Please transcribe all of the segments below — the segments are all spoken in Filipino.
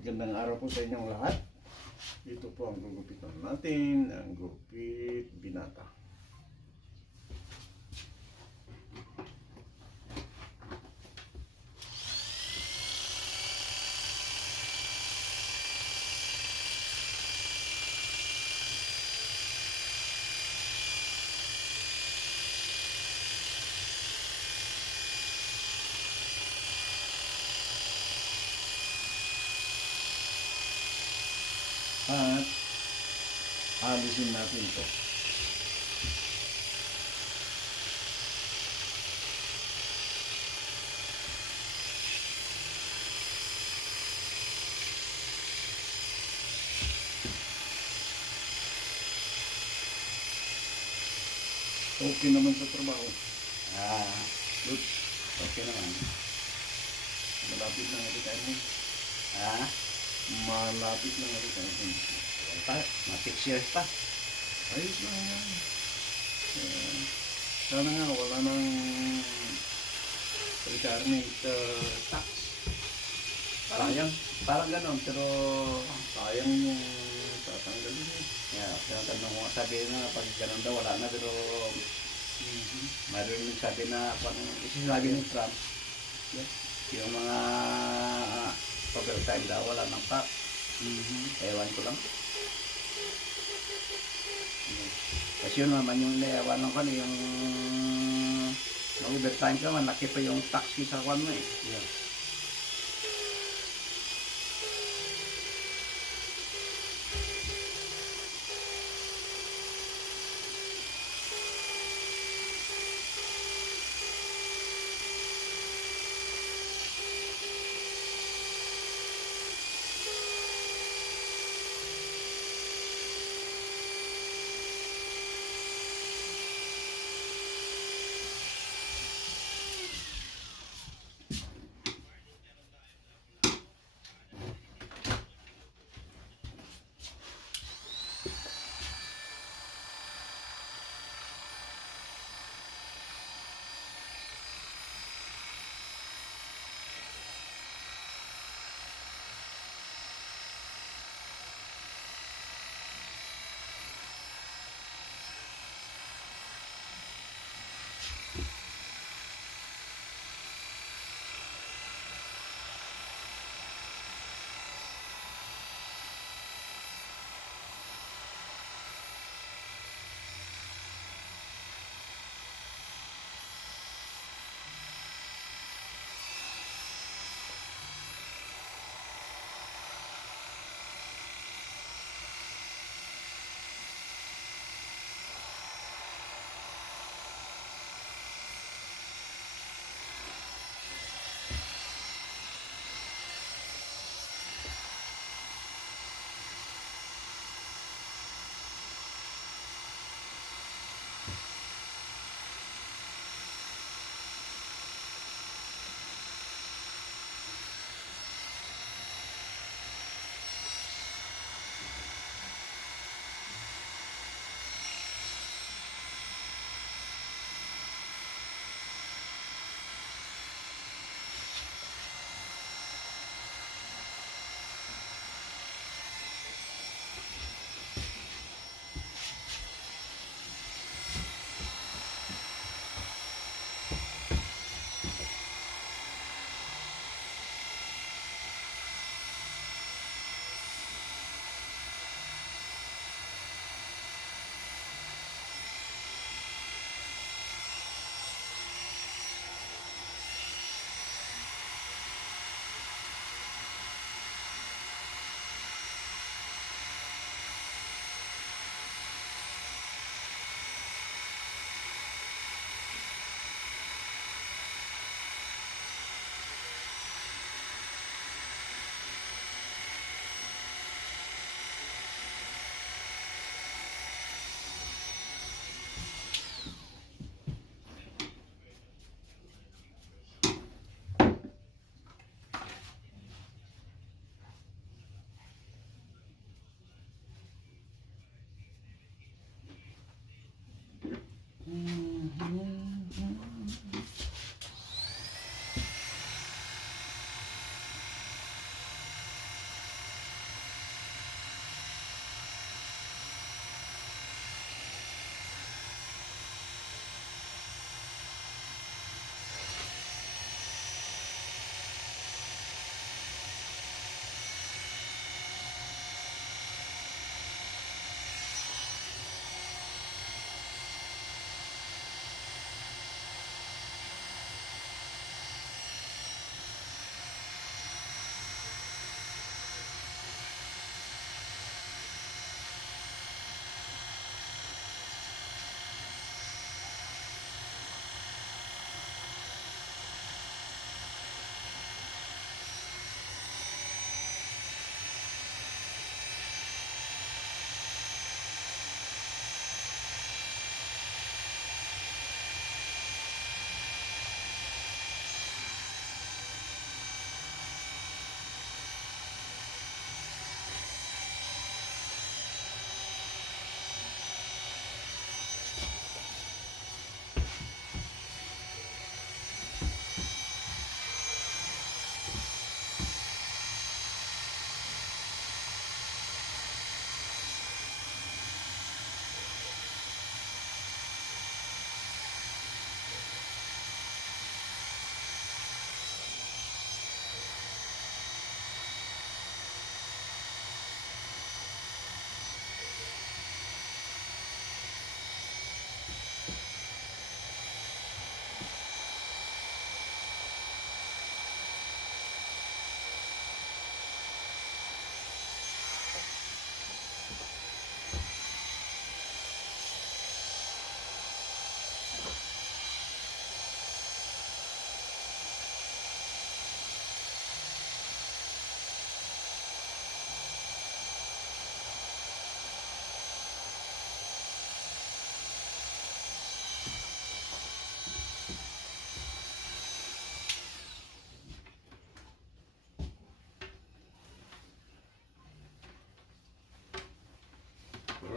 Magandang araw po sa inyong lahat. Ito po ang gugupitan natin, ang gupit binata. At alisin natin ito. Okay naman sa trabaho. Good. Okay naman. Malapit na nga tayo mo. Malapit na nga tayo mo. Pa, mga 6 years pa. Ayos lang yan. Sana nga wala nang retirement tax. Sayang. Parang ganon, pero Sayang yung tatanggalin eh. pero tanong ko sabi na pag ganon daw wala na, pero mayroon sabi na isisabi ni Trump, yung mga overtime daw wala ng tax. Ewan ko lang. Kasi yun naman yung inayawan ng kano, yung overtime ka man, laki pa yung tax sa kwan mo eh. Yeah.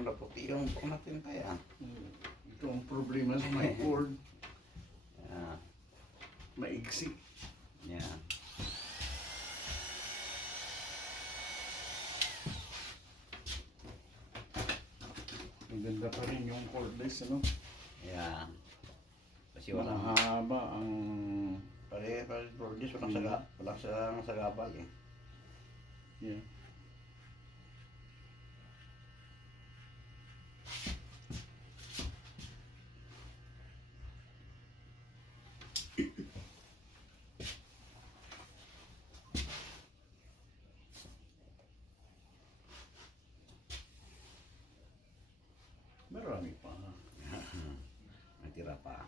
Parang naputi yung buhok natin kaya. Ito ang problema sa my cord. Yeah. Maigsi. Yeah. Maganda pa rin yung cordless, ano? Yeah. Kasi walang Mahaba ang... pare cordless, walang sagabal eh. Yeah. Marami pa. Natira pa.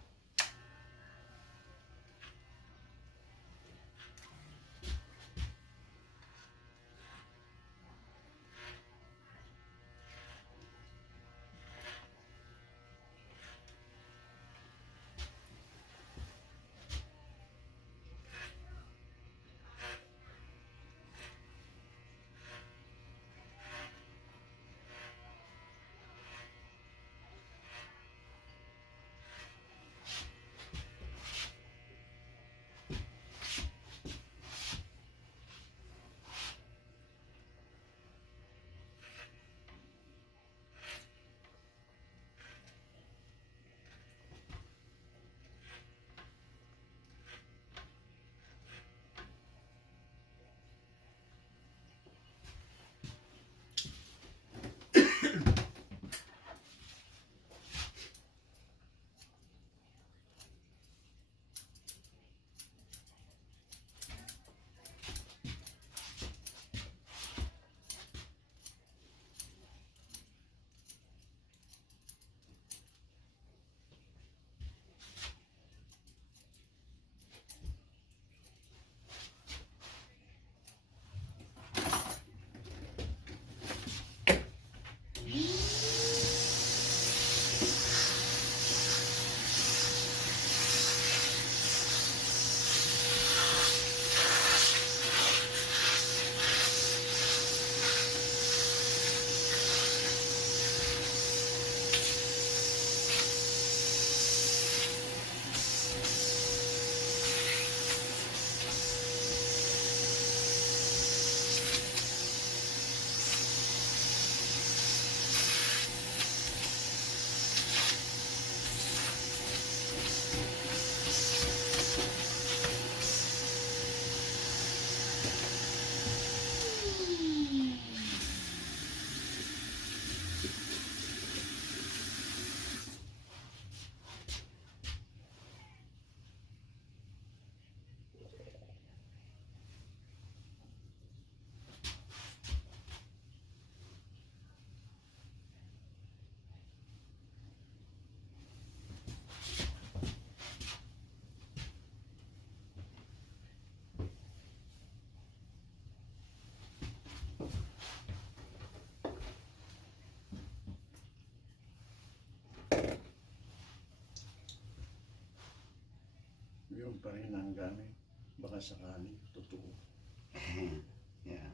Yun pa rin ang gamit. Baka sakali, totoo. Yeah.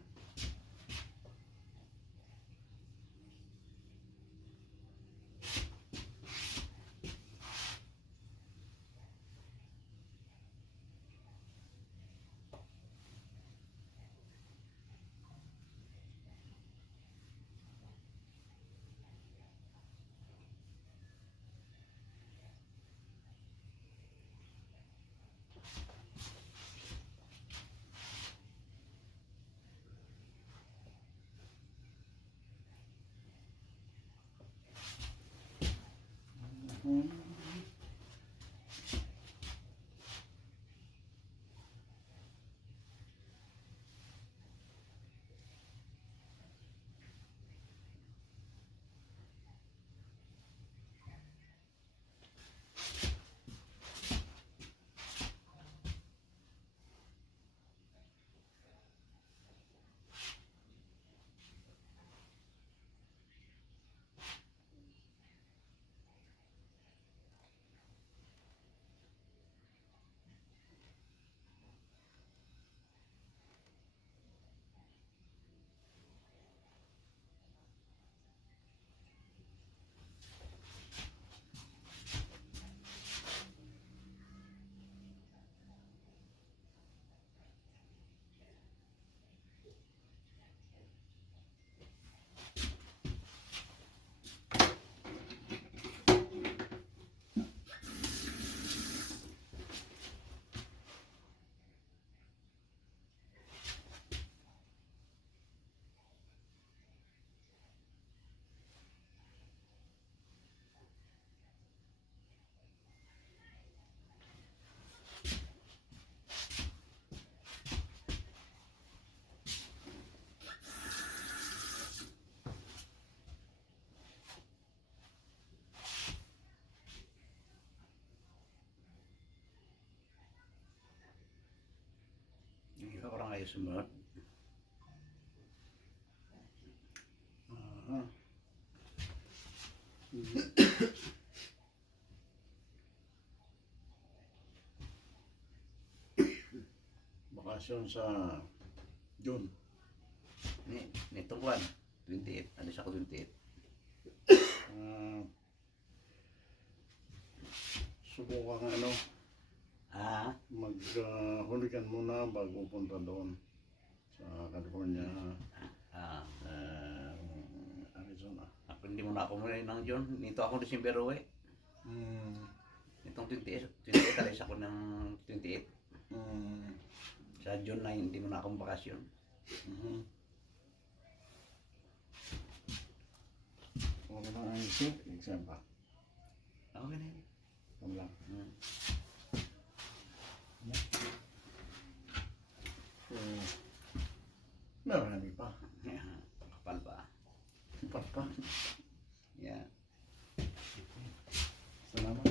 sumunod. Aha. Bakasyon sa June. Nitong buwan, 28. Alis ako 28. Ah, subukan ano, Ah, maghulikan muna bago punta doon sa California, ah. Arizona. Ako hindi muna ako muna ng June. Nito ako December uwi. Mm, Nitong 28 alis ako ng 28. mm, Sa June na hindi muna akong bakasyon. mhm. Okay lang ang isip, exam pa. Okay na yun. Kung lang. Hmm. So, marami pa. Kapal pa. Pa pa. Yeah. Salamat.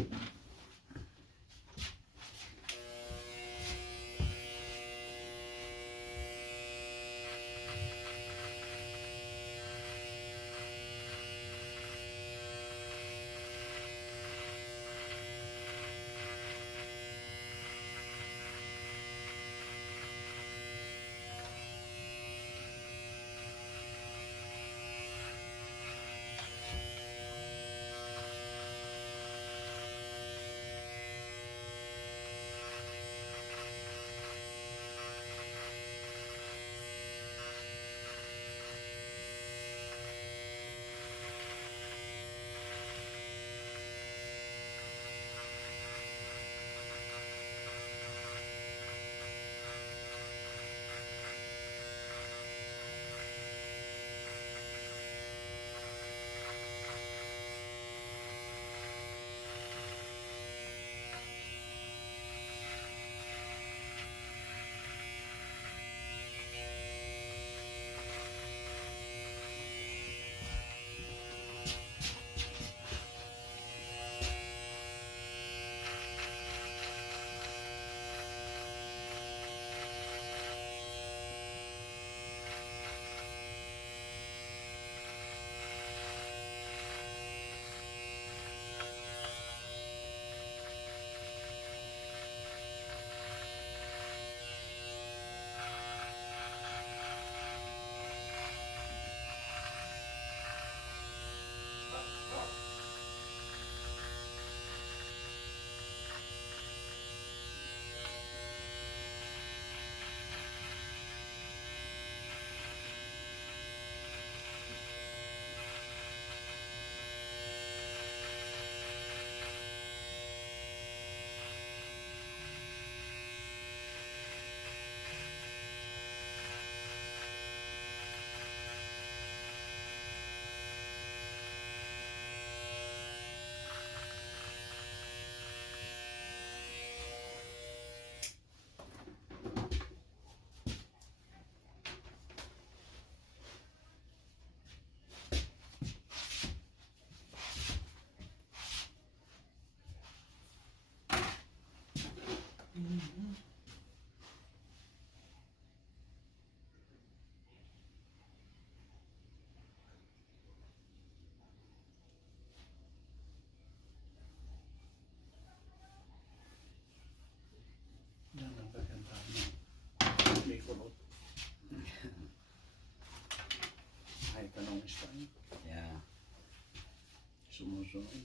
Yan ang kagandahan mo. May kulot. Kahit anong style, Yeah. sumusunod.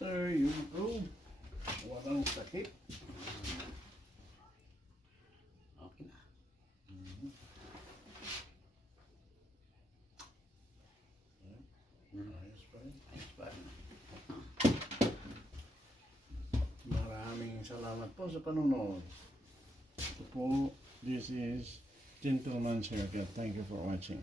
There you go. Walang sakit. Okay na. Ayos pa rin. Ayos pa rin. Maraming salamat po sa panonood. Ito po, this is Gentleman's Haircut. Thank you for watching.